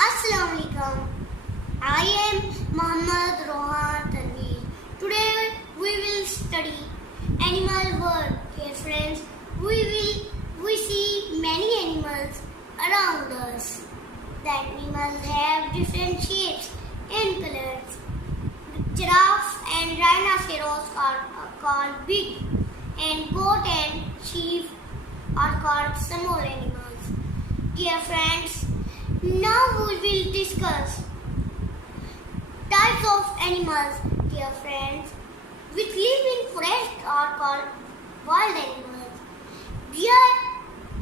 Assalamualaikum. I am Muhammad Rohan Tanveer. Today we will study animal world. Dear friends, we see many animals around us. The animals have different shapes and colors. Giraffes and rhinoceros are called big, and goat and sheep are called small animals. Dear friends, now we will discuss types of animals. Dear friends, which live in forest are called wild animals. Deer,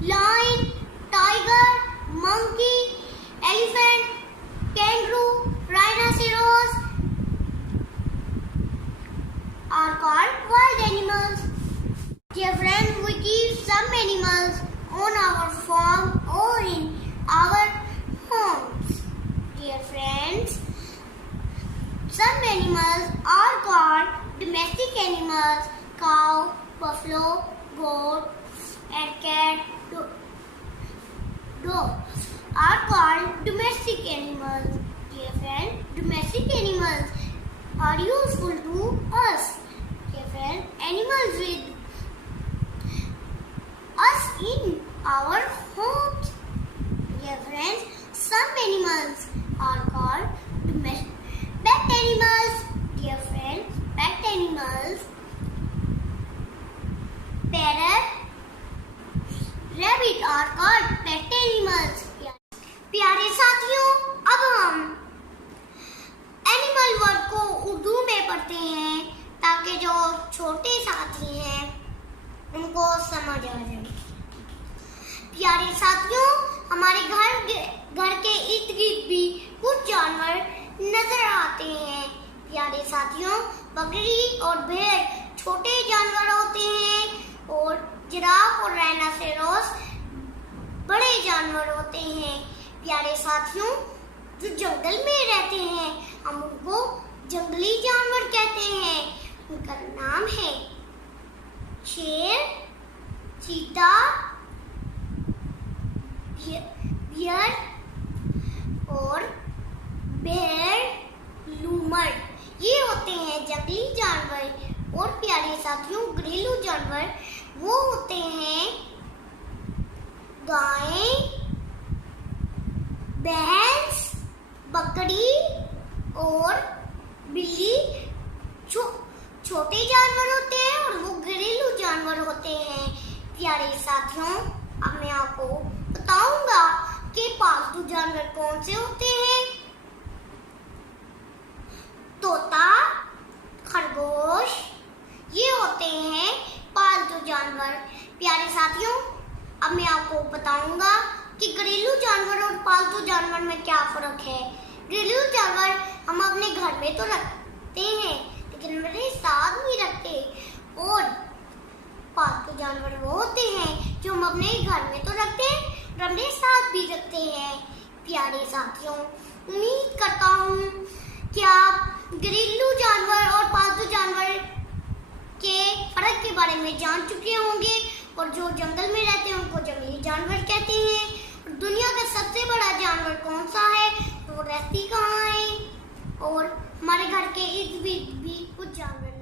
lion, tiger, monkey, elephant, kangaroo, rhinoceros are called wild animals. Dear friends, we keep some animals on our farm or in our homes. Dear friends, some animals are called domestic animals. Cow, buffalo, goat, and cat, dog are called domestic animals. Dear friends, domestic animals are useful to us. Dear friends, animals with us in our homes. Dear friends, some animals are called pet animals. Dear friends, pet animals, parrot, rabbit are called pet animals. प्यारे साथियों, अब हम animal word को उर्दू में पढ़ते हैं ताकि जो छोटे साथी हैं उनको समझ आ जाए। प्यारे साथियों, हमारे घर के इर्द गिर्द भी कुछ जानवर नजर आते हैं। प्यारे साथियों, बकरी और भेड़ छोटे जानवर होते हैं और जिराफ और राइनोसेरोस बड़े जानवर होते हैं। प्यारे साथियों, जो जंगल में रहते हैं हम उनको जंगली जानवर कहते हैं। उनका नाम है शेर, चीता, बियर और भेड़, लूमड़, ये होते हैं जंगली जानवर। और प्यारे साथियों, घरेलू जानवर वो होते हैं गाय, भैंस, बकरी और बिल्ली। छोटे जानवर होते हैं और वो घरेलू जानवर होते हैं। प्यारे साथियों, अब मैं आपको बताऊंगा कि पालतू जानवर कौन से होते हैं। तोता, खरगोश, ये होते हैं पालतू जानवर। प्यारे साथियों, अब मैं आपको बताऊंगा कि घरेलू जानवर और पालतू जानवर में क्या फर्क है। घरेलू जानवर हम अपने घर में तो रखते हैं लेकिन मेरे साथ नहीं रखते, और पालतू जानवर वो होते हैं जो हम अपने घर में तो रखते हैं और अपने साथ भी रखते हैं। प्यारे साथियों, उम्मीद करता हूँ कि आप घरेलू जानवर और पालतू जानवर के फर्क के बारे में जान चुके होंगे, और जो जंगल में रहते हैं उनको जंगली जानवर कहते हैं। और दुनिया का सबसे बड़ा जानवर कौन सा है, वो रहती कहाँ है, और हमारे घर के इर्द गिर्द भी कुछ जानवर